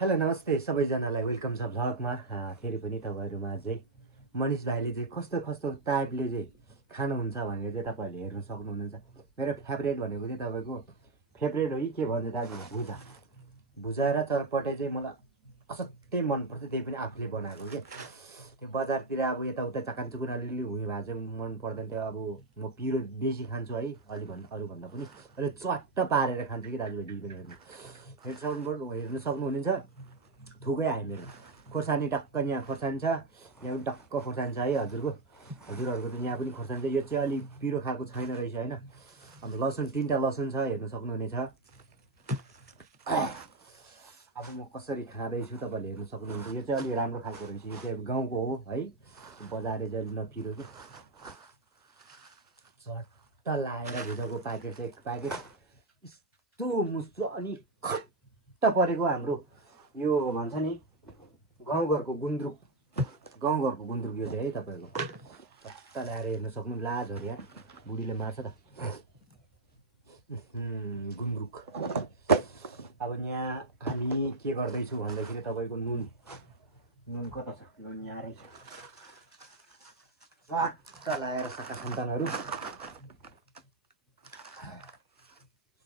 Hello नमस्ते सबैजनालाई welcome छ भ्लगमा फेरि पनि तपाईँहरूमा चाहिँ मनिष भाइले चाहिँ कस्तो कस्तो टाइपले चाहिँ खानुहुन्छ भनेर चाहिँ तपाईँहरूले हेर्न सक्नुहुनेछ। मेरो फेभरेट भनेको चाहिँ तपाईँको फेभरेट हो कि के भन्छ दाजु भुजा भुजा र चटपटे चाहिँ मलाई असाध्यै मनपर्छ। त्यही पनि आफूले बनाएको क्या। त्यो बजारतिर अब यताउता चाकानचुकुन अलिअलि उयो भएको चाहिँ मन पर्दैन। त्यो अब म पिरो बेसी खान्छु है अरूभन्दा पनि अहिले चट्ट पारेर खान्छु कि दाजुभाइ दिदीबहिनीहरू हेर्नु सक्नुहुनेछ। थुकै आयो मेरो खोर्सानी टक्क यहाँ खोर्सानी छ, यहाँ पनि टक्क खोर्सानी छ है हजुरहरूको त यहाँ पनि खोर्सानी छ। यो चाहिँ अलिक पिरो खाएको छैन रहेछ होइन। अब लसुन 3टा लसुन छ हेर्नु सक्नुहुनेछ। अब म कसरी खाँदैछु तपाईँले हेर्नु सक्नुहुन्छ। यो चाहिँ अलिक राम्रो खालको रहेछ। यो चाहिँ गाउँको हो है, बजारे चाहिँ अलिक नपिरो कि झट्ट लाएर भुजाको प्याकेट चाहिँ एक प्याकेट यस्तो मुस्छु अनि खट्ट परेको हाम्रो यो भन्छ नि गाउँघरको गुन्द्रुक यो चाहिँ है तपाईँको खट्ट ल्याएर हेर्नु सक्नु। लाजहरू यार बुढीले मार्छ त गुन्द्रुक। अब यहाँ हामी के गर्दैछु भन्दाखेरि तपाईँको नुन कता छ? नुन यहाँ रहेछ। खट्ट ल्याएर साका सन्तानहरू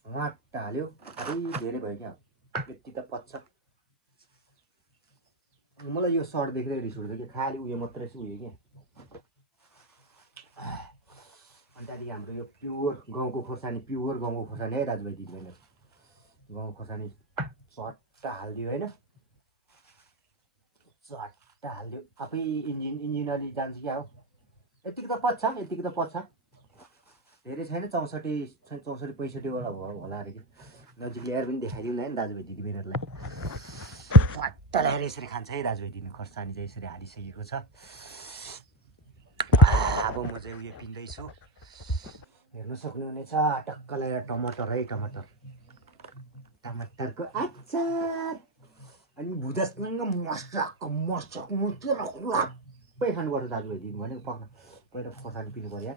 घाँट हाल्यो। अलि धेरै भयो क्या, यति त पच्छ। मलाई यो सर्ट देख्दै रिस उठ्छ कि खालि उयो मात्रै उयो क्या। अनि त्यहाँदेखि हाम्रो यो प्योर गाउँको खोर्सानी है दाजुभाइ दिदीबहिनीहरू, गाउँको खोर्सानी चट्ट हालिदियो होइन, चट्ट हालिदियो। आफै इन्जिन अलि जान्छ क्या हो। यतिको त पच्छ, धेरै छैन। 64-65वटा होला अरे कि। नजिक ल्याएर पनि देखाइदिउँ न दाजुभाइ दिदीबहिनीहरूलाई। फट्ट ल्याएर यसरी खान्छ है दाजुभाइ दिदी। खोर्सानी चाहिँ यसरी हालिसकेको छ। अब म चाहिँ उयो पिन्दैछु हेर्नु सक्नुहुनेछ। टक्क ल्याएर टमाटर है, टमाटरको अचार अनि भुजासँग मजाको लाप्पै खानुपर्छ दाजुभाइ दिदी भनेको। पक्न पहिला खोर्सानी पिर्नु पर्यो।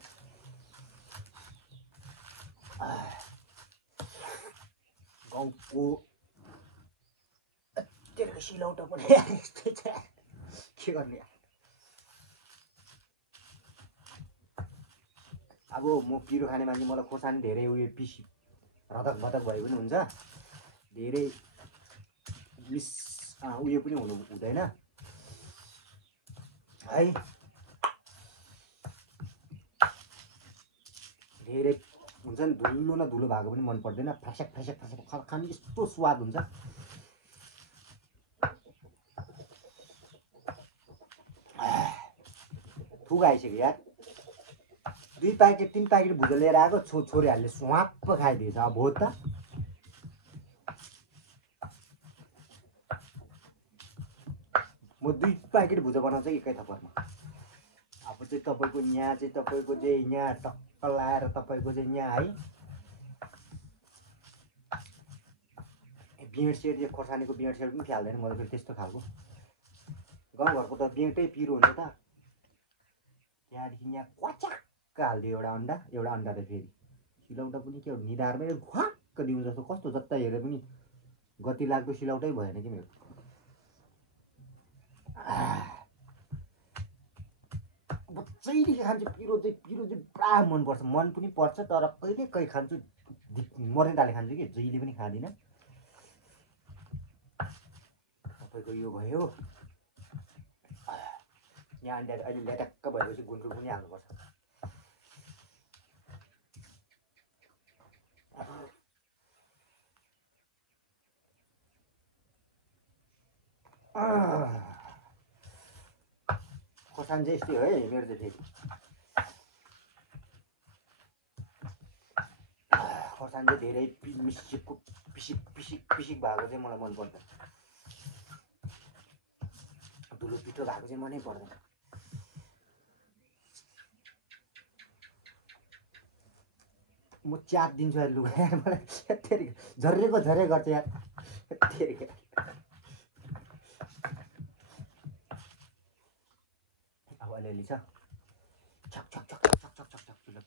गाउँको तेलको सिलौटो पनि यस्तै छ, के गर्ने। अब म पिरो खाने मान्छे, मलाई खोर्सानी धेरै उयो पिसी रदक भदक भयो पनि हुन्छ, धेरै मिस उयो पनि हुँदैन है। धेरै हुन्छ नि धुलो न धुलो भएको पनि मन पर्दैन। फ्यासक खानु यस्तो स्वाद हुन्छ। थुक आइसक्यो यार। 2 प्याकेट 3 प्याकेट भुजा लिएर आएको छोरीहरूले स्वाप खाइदिएछ। अब भो त म 2 प्याकेट भुजा बनाउँछु एकै थप्परमा। अब चाहिँ तपाईँको यहाँ चाहिँ यहाँ टक्क लाएर तपाईँको चाहिँ यहाँ है बिँड सेड, यो खोर्सानीको बिँड सेड पनि ख्याल्दैन मलाई फेरि त्यस्तो खालको। गाउँघरको त बिँडै पिरो हुन्छ त। त्यहाँदेखि यहाँ क्वाचाक्क हालिदियो एउटा अन्डा त फेरि सिलौटो पनि के हो निधारमै घ्वाक्क दिउँ जस्तो। कस्तो जता हेरे पनि गति लाग्दो सिलौटै भएन कि मेरो। जहिले खान्छु पिरो चाहिँ पुरा मनपर्छ। मन पनि पर्छ तर कहिले खान्छु मर्ने डाले खान्छु कि जहिले पनि खाँदिनँ। तपाईँको यो भयो। यहाँ अन्डा अहिले ल्याटक्क भएपछि गुन्द्रुक पनि हाल्नुपर्छ। खोर्सानी चाहिँ यस्तै हो है मेरो चाहिँ। फेरि खोर्सानी चाहिँ धेरै पिसिक भएको चाहिँ मलाई मन पर्दैन। धुलो पिठो भएको चाहिँ मनै पर्दैन। म च्यात दिन्छु यार लुगा यार मलाई। झरेको गर्छ यार। अब अलिअलि छ छक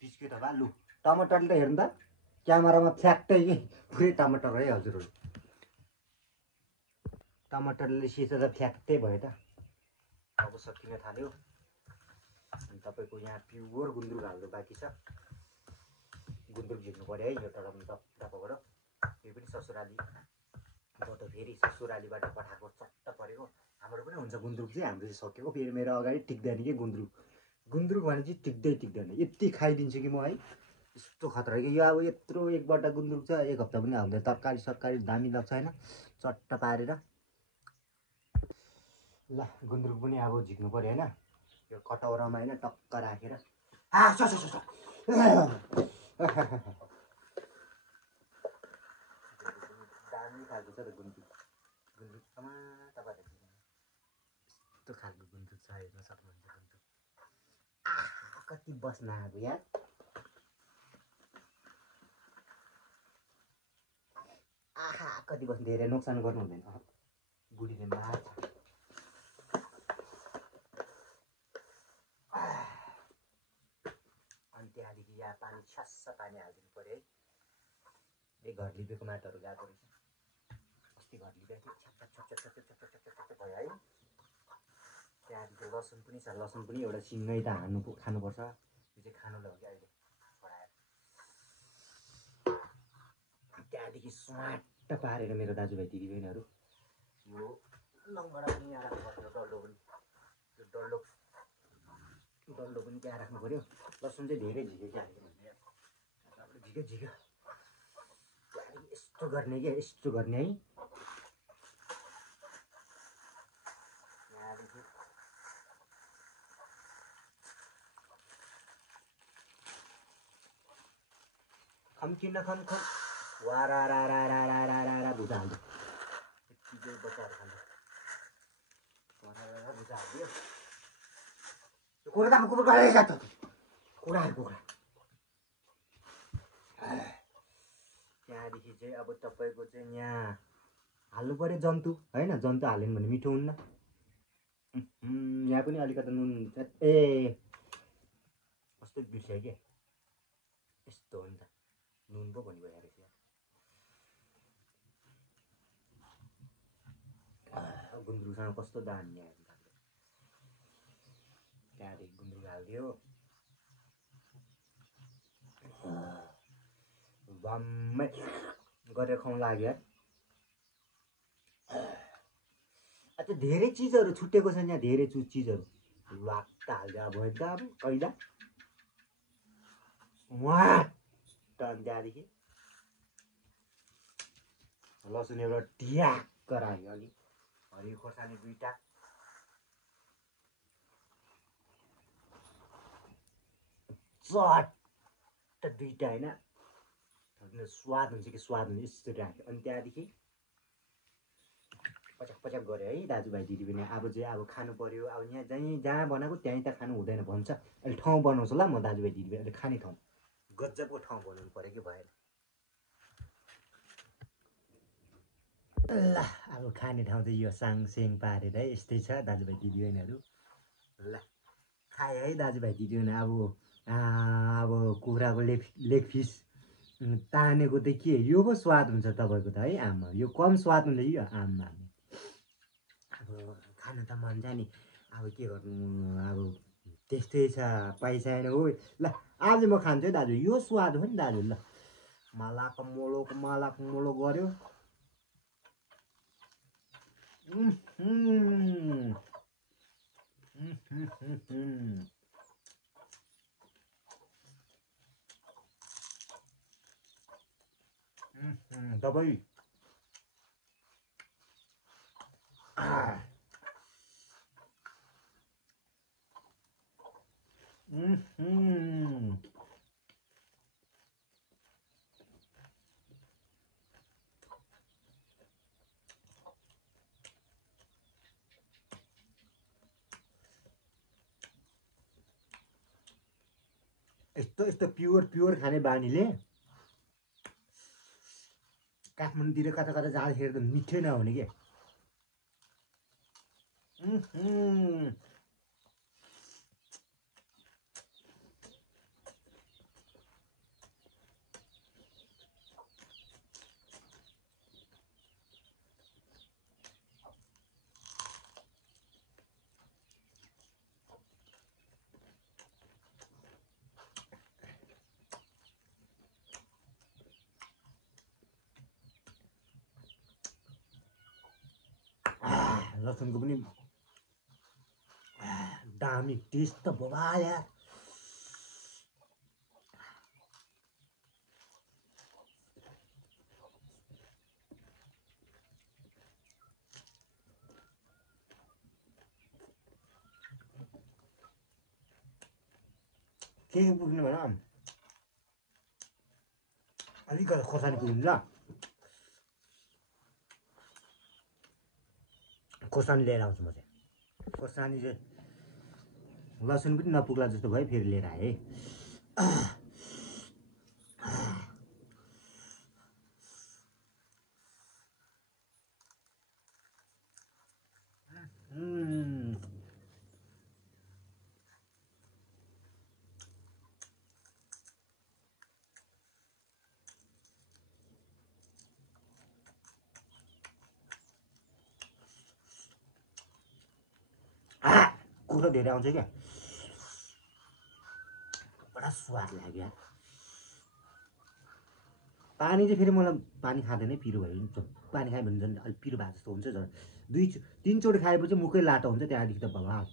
पिस्क्यो त भा। लु टमाटरले त हेर्नु त क्यामेरामा फ्याक्टै कि पुरै टमाटर है हजुरहरू। टमाटरले सिचेर फ्याक्कै भयो त। अब सकिन थाल्यो। अनि तपाईँको यहाँ प्युर गुन्द्रुक हाल्नु बाँकी छ। गुन्द्रुक झिक्नु पऱ्यो है यो टपबाट। यो पनि ससुरालीबाट फेरि ससुरालीबाट पठाएको चट्ट परेको। हाम्रो पनि हुन्छ गुन्द्रुक चाहिँ, हाम्रो चाहिँ सकेको। फेरि मेरो अगाडि टिक्दैन कि गुन्द्रुक भने चाहिँ टिक्दैन। यति खाइदिन्छु कि म है, यस्तो खतरा कि यो। अब यत्रो एक बट्टा गुन्द्रुक छ, एक हप्ता पनि हाल्दैन। तरकारी सरकारी दामी लाग्छ होइन, चट्ट पारेर। ल गुन्द्रुक पनि अब झिक्नु पऱ्यो होइन। यो कटौरामा होइन टक्क राखेर दामी खालको छ त गुन्द्रुक तपाईँहरूले यस्तो खालको गुन्द्रुक छ, हेर्न सक्नुहुन्छ गुन्द्रुक। कति बस्न आएको यार। आहा कति बस्नु, धेरै नोक्सान गर्नु हुँदैन। बुढीले मार्छ। अनि त्यहाँदेखि यहाँ पानी छ्यास्स पानी हालिदिनु पऱ्यो है। घर लिपेको माटोहरू गएको रहेछ। अस्ति घर लिपेको थियो, भयो है। त्यहाँदेखि लसुन पनि छ, लसुन पनि एउटा सिङ्गै त खानुपर्छ। यो चाहिँ खानुलाई हो कि अहिले छोडाएर। त्यहाँदेखि स्वाट पारेर मेरो दाजुभाइ दिदीबहिनीहरू यो लङ्गडा पनि यहाँ राख्नुपर्छ। डल्लो पनि, यो डल्लो पनि त्यहाँ राख्नु पऱ्यो। लसुन चाहिँ धेरै झिक्यो क्या हाल्यो भने झिक्यो। त्यहाँदेखि यस्तो गर्ने क्या, यस्तो गर्ने है। त्यहाँदेखि खम्किन खम वारा भुजा हाल्यो। यति चाहिँ बचाएर खान्छ। भुजा हाल्यो। कुखुरा त्यहाँदेखि चाहिँ अब तपाईँको चाहिँ यहाँ हाल्नु पऱ्यो जन्तु होइन। जन्तु हाल्यो भने मिठो हुन्न। यहाँ पनि अलिकति नुन कस्तो बिर्स्यो क्या। यस्तो हो नि त, नुन पो भनिगयो रहेछ। गुन्द्रुकसँग कस्तो दामी आयो। त्यहाँदेखि गुन्द्रुक हालिदियो। बम्मै गरेर खुवाउनु लाग्यो। अझ धेरै चिजहरू छुटेको छ यहाँ, धेरै चिजहरू वाट हाल्दा भयो त। अब कैला वाट। त्यहाँदेखि लसुन एउटा ट्याक्क राख्यो। अलि हरियो खोर्सानी 2टा, चट्ट 2टा होइन। स्वाद हुन्छ कि स्वाद हुन्छ यस्तो राख्यो। अनि त्यहाँदेखि पचक गऱ्यो है दाजुभाइ दिदीबहिनी। अब चाहिँ अब खानु पऱ्यो। अब यहाँ जहाँ बनाएको त्यहीँ त खानु हुँदैन भन्छ। अहिले ठाउँ बनाउँछु ल म दाजुभाइ दिदीबहिनी। अहिले खाने ठाउँ गजबको ठाउँ बनाउनु पऱ्यो कि भएन। ल अब खाने ठाउँ चाहिँ यो साङसेङ पारेर है। यस्तै छ दाजुभाइ दिदीबहिनीहरू। ल खाएँ है दाजुभाइ दिदीबहिनी। अब कुखुराको लेग पिस तानेको त के यो पो स्वाद हुन्छ तपाईँको त है। आमा यो कम स्वाद हुन्छ यो। आमा अब खानु त मन छ नि, अब के गर्नु। अब त्यस्तै छ, पैसा छैन हो। ल आज म खान्छु है दाजु। यो स्वाद हो नि दाजु। ल मालाको मोलो गऱ्यो। तपाईँ यस्तो प्योर खाने बानीले काठमाडौँतिर कता जाँदाखेरि त मिठै नहुने के। लसुनको पनि दामी टेस्ट त बवाल यार। के पुग्नु भन अलिकति खोर्सानी पुग्नु ल। खोर्सानी लिएर आउँछु म चाहिँ। खोर्सानी चाहिँ लसुन पनि नपुग्ला जस्तो भयो, फेरि लिएर आएँ। कुखुरा धेरै आउँछ क्या, बडा स्वाद लाग्यो। पानी चाहिँ फेरि मलाई पानी खाँदैन पिरो भयो भने, पानी खायो भने झन् अलिक पिरो भएको जस्तो हुन्छ। झन् 2-3 चोटि खाएपछि मुखै लाटो हुन्छ, त्यहाँदेखि त भगवान्।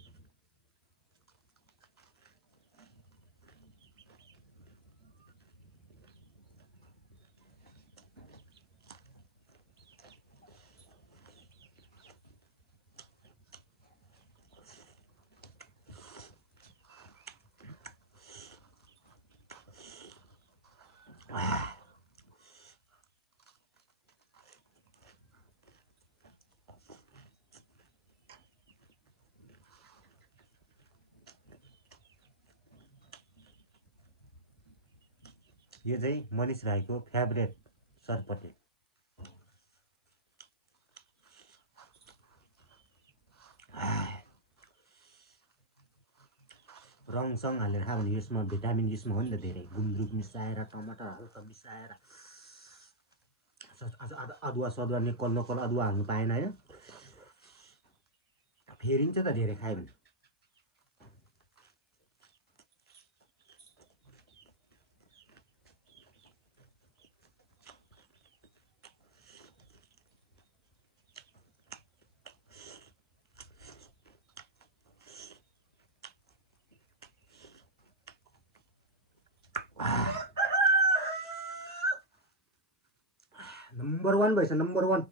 यो चाहिँ मनिष भाइको फेभरेट सरपटे। रङसङ हालेर खायो भने यसमा भिटामिन यसमा हो नि त धेरै। गुन्द्रुक मिसाएर टमाटर हल्का मिसाएर अदुवा सदुवा निकल नकल अदुवा हाल्नु पाएन होइन, फेरिन्छ त धेरै खायो भने। नंबर 1 भएछ, नंबर 1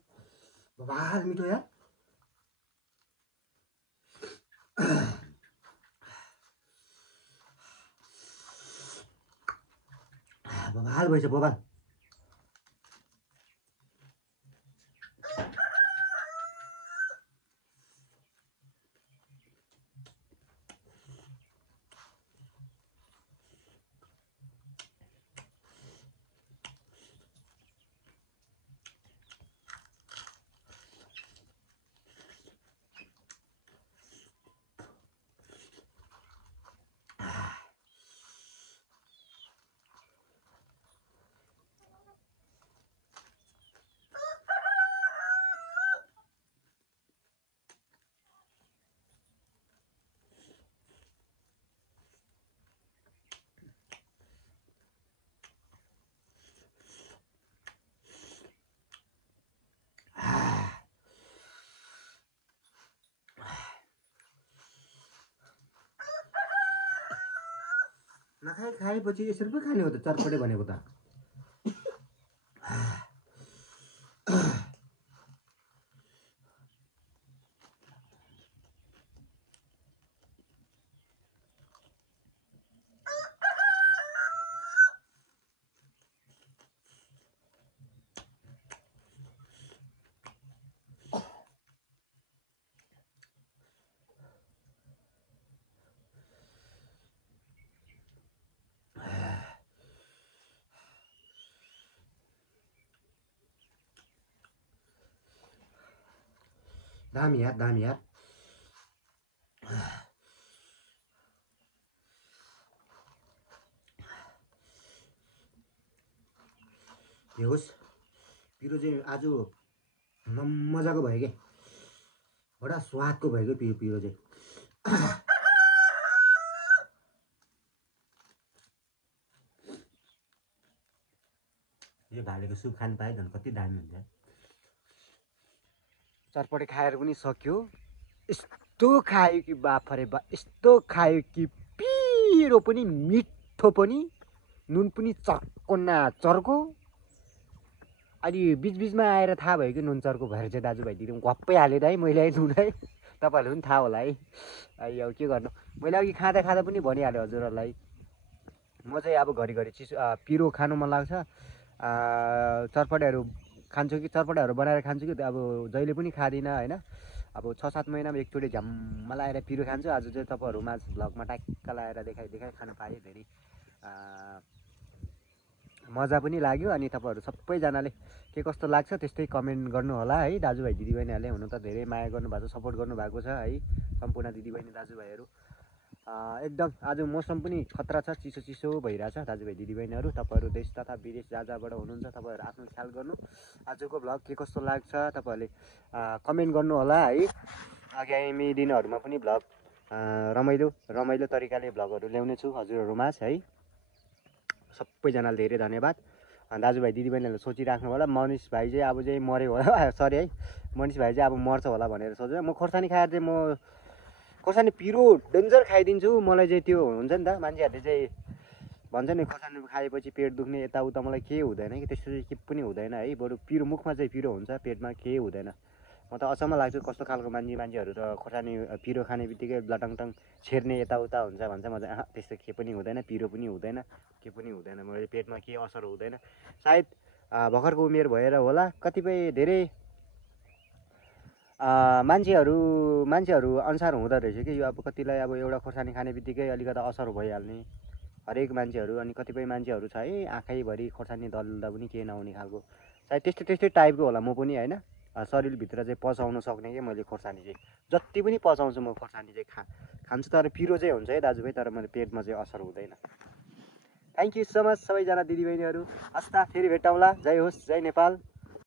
बवाल मिठो यार। बवाल भएछ बवाल। नखाए खाएपछि यसरी पो खाने हो त चरपटे भनेको त। दामी यार, दामी यार। ये होस् पिरो चाहिँ आज मजाको भयो क्या, बडा स्वादको भयो क्या पिरो चाहिँ। यो भालेको सुप खानु पाए झन् कति दामी हुन्छ। चटपटे खाएर पनि सक्यो। यस्तो खायो कि बाफरे बा, यस्तो खायो कि पिरो पनि मिठो पनि, नुन पनि चर्को न चर्को। अनि बिचबिचमा आएर थाहा भयो कि नुन चर्को भएर चाहिँ दाजुभाइ दिदी गप्पै हालेर है मैले है नुन है, तपाईँहरूले पनि थाहा होला है। अब के गर्नु, मैले अघि खाँदा खाँदा पनि भनिहालेँ हजुरहरूलाई, म चाहिँ अब घरिघरि चिसो पिरो खानु मन लाग्छ, चटपटेहरू खान्छु कि चटपटेहरू बनाएर खान्छु कि अब जहिले पनि खाँदिनँ होइन। अब 6-7 महिनामा एकचोटि झ्याम्म लाएर पिरो खान्छु। आज चाहिँ तपाईँहरूमा भ्लगमा ट्याक्क लाएर देखाइ खानु पाएँ, धेरै मजा पनि लाग्यो। अनि तपाईँहरू सबैजनाले के कस्तो लाग्छ त्यस्तै कमेन्ट गर्नु होला है। दाजुभाइ दिदीबहिनीहरूले हुन त धेरै माया गर्नुभएको छ, सपोर्ट गर्नुभएको छ है, सम्पूर्ण दिदीबहिनी दाजुभाइहरू। एकदम आज मौसम पनि खतरा छ, चिसो चिसो भइरहेछ दाजुभाइ दिदीबहिनीहरू। तपाईँहरू देश तथा विदेश जहाँबाट हुनुहुन्छ तपाईँहरू आफ्नो ख्याल गर्नु। आजको भ्लग के कस्तो लाग्छ तपाईँहरूले कमेन्ट गर्नु होला है। आगामी दिनहरूमा पनि भ्लग रमाइलो तरिकाले भ्लगहरू ल्याउने छु हजुरहरूमा है। सबैजनाले धेरै धन्यवाद। दाजुभाइ दिदीबहिनीहरूले सोचिराख्नु होला मनिष भाइ चाहिँ अब चाहिँ मऱ्यो होला, सरी है, मनिष भाइ चाहिँ अब मर्छ होला भनेर सोचेर म खोर्सानी खाएर चाहिँ म खोर्सानी पिरो डेन्जर खाइदिन्छु। मलाई चाहिँ त्यो हुन्छ नि त, मान्छेहरूले चाहिँ भन्छ नि खोर्सानी खाएपछि पेट दुख्ने यताउता, मलाई केही हुँदैन कि त्यस्तो चाहिँ के पनि हुँदैन है। बरु पिरो मुखमा चाहिँ पिरो हुन्छ, पेटमा केही हुँदैन। म त अचम्म लाग्छ कस्तो खालको मान्छेहरू त खोर्सानी पिरो खाने बित्तिकै लटङटङ छेर्ने यताउता हुन्छ भन्छ। म चाहिँ त्यस्तो के पनि हुँदैन, पिरो पनि हुँदैन, के पनि हुँदैन, मैले पेटमा केही असर हुँदैन। सायद भर्खरको उमेर भएर होला, कतिपय धेरै मान्छेहरू अनुसार हुँदो रहेछ कि यो। अब कतिलाई अब एउटा खोर्सानी खाने बित्तिकै अलिकति असर भइहाल्ने हरेक मान्छेहरू, अनि कतिपय मान्छेहरू छ है आँखैभरि खोर्सानी दल्दा पनि केही नहुने खालको, सायद त्यस्तै टाइपको होला म पनि होइन। शरीरभित्र चाहिँ पचाउन सक्ने कि मैले खोर्सानी चाहिँ जति पनि पचाउँछु म खोर्सानी चाहिँ खान्छु, तर पिरो चाहिँ हुन्छ है दाजुभाइ, तर मैले पेटमा चाहिँ असर हुँदैन। थ्याङ्क यू सो मच सबैजना दिदीबहिनीहरू। हस् त फेरि भेटौँला। जय होस्, जय नेपाल।